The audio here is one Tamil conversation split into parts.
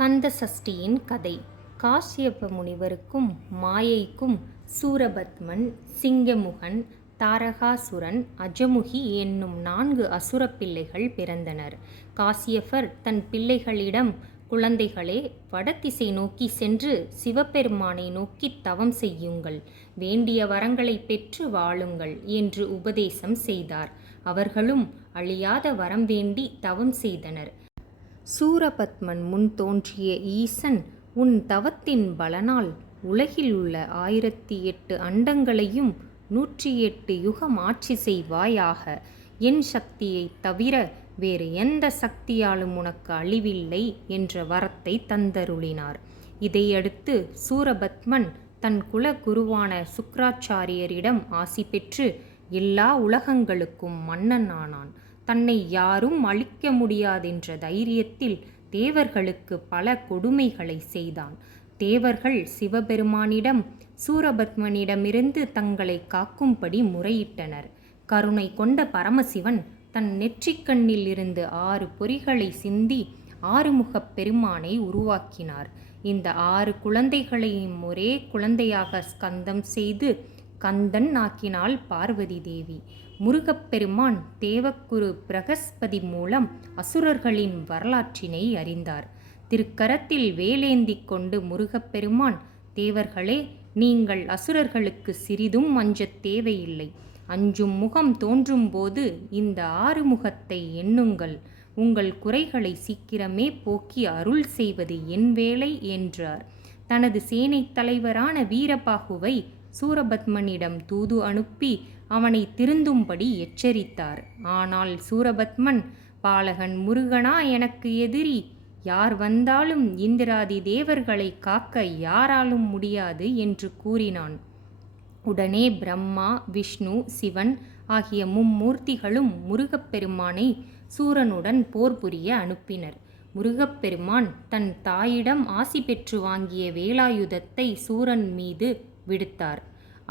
கந்த சஷ்டியின் கதை. காஷ்யப முனிவருக்கும் மாயைக்கும் சூரபத்மன், சிங்கமுகன், தாரகாசுரன், அஜமுகி என்னும் 4 அசுர பிள்ளைகள் பிறந்தனர். காஷ்யபர் தன் பிள்ளைகளிடம், குழந்தைகளே, வடதிசை நோக்கி சென்று சிவபெருமானை நோக்கி தவம் செய்யுங்கள், வேண்டிய வரங்களை பெற்று வாழுங்கள் என்று உபதேசம் செய்தார். அவர்களும் அழியாத வரம் வேண்டி தவம் செய்தனர். சூரபத்மன் முன் தோன்றிய ஈசன், உன் தவத்தின் பலனால் உலகில் உள்ள 1008 அண்டங்களையும் 108 யுகம் ஆட்சி செய்வாயாக. என் சக்தியைத் தவிர வேறு எந்த சக்தியாலும் உனக்கு அழிவில்லை என்ற வரத்தை தந்தருளினார். இதையடுத்து சூரபத்மன் தன் குல குருவான சுக்ராச்சாரியரிடம் ஆசி பெற்று எல்லா உலகங்களுக்கும் மன்னன் ஆனான். தன்னை யாரும் அழிக்க முடியாதென்ற தைரியத்தில் தேவர்களுக்கு பல கொடுமைகளை செய்தான். தேவர்கள் சிவபெருமானிடம் சூரபத்மனிடமிருந்து தங்களை காக்கும்படி முறையிட்டனர். கருணை கொண்ட பரமசிவன் தன் நெற்றிக்கண்ணில் இருந்து 6 பொறிகளை சிந்தி ஆறுமுகப் பெருமானை உருவாக்கினார். இந்த 6 குழந்தைகளையும் ஒரே குழந்தையாக ஸ்கந்தம் செய்து கந்தன் ஆக்கினாள் பார்வதி தேவி. முருகப்பெருமான் தேவக்குரு பிரகஸ்பதி மூலம் அசுரர்களின் வரலாற்றினை அறிந்தார். திருக்கரத்தில் வேலேந்தி கொண்டு முருகப்பெருமான், தேவர்களே, நீங்கள் அசுரர்களுக்கு சிறிதும் அஞ்சத் தேவையில்லை. அஞ்சும் முகம் தோன்றும் போது இந்த 6 முகத்தை எண்ணுங்கள். உங்கள் குறைகளை சீக்கிரமே போக்கி அருள் செய்வது என் வேலை என்றார். தனது சேனை தலைவரான வீரபாகுவை சூரபத்மனிடம் தூது அனுப்பி அவனை திருந்தும்படி எச்சரித்தார். ஆனால் சூரபத்மன், பாலகன் முருகனா எனக்கு எதிரி? யார் வந்தாலும் இந்திராதி தேவர்களை காக்க யாராலும் முடியாது என்று கூறினான். உடனே பிரம்மா, விஷ்ணு, சிவன் ஆகிய மும்மூர்த்திகளும் முருகப்பெருமானை சூரனுடன் போர் புரிய அனுப்பினர். முருகப்பெருமான் தன் தாயிடம் ஆசி பெற்று வாங்கிய வேலாயுதத்தை சூரன் மீது விடுத்தார்.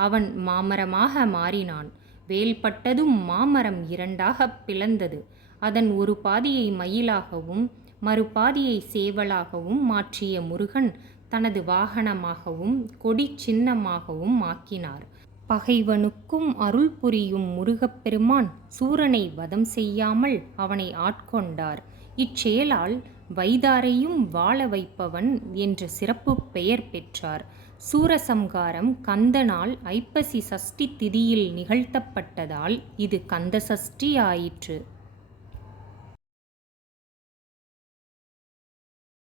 அவன் மாமரமாக மாறினான். வேல்பட்டதும் மாமரம் 2ஆக பிளந்தது. அதன் ஒரு பாதியை மயிலாகவும் மறுபாதியை சேவலாகவும் மாற்றிய முருகன் தனது வாகனமாகவும் கொடி சின்னமாகவும் ஆக்கினார். பகைவனுக்கும் அருள் புரியும் முருகப்பெருமான் சூரனை வதம் செய்யாமல் அவனை ஆட்கொண்டார். இச்செயலால் வைதாரையும் வாழ வைப்பவன் என்ற சிறப்பு பெயர் பெற்றார். சூரசம்காரம் கந்தனால் ஐப்பசி சஷ்டி திதியில் நிகழ்த்தப்பட்டதால் இது கந்த சஷ்டி ஆயிற்று.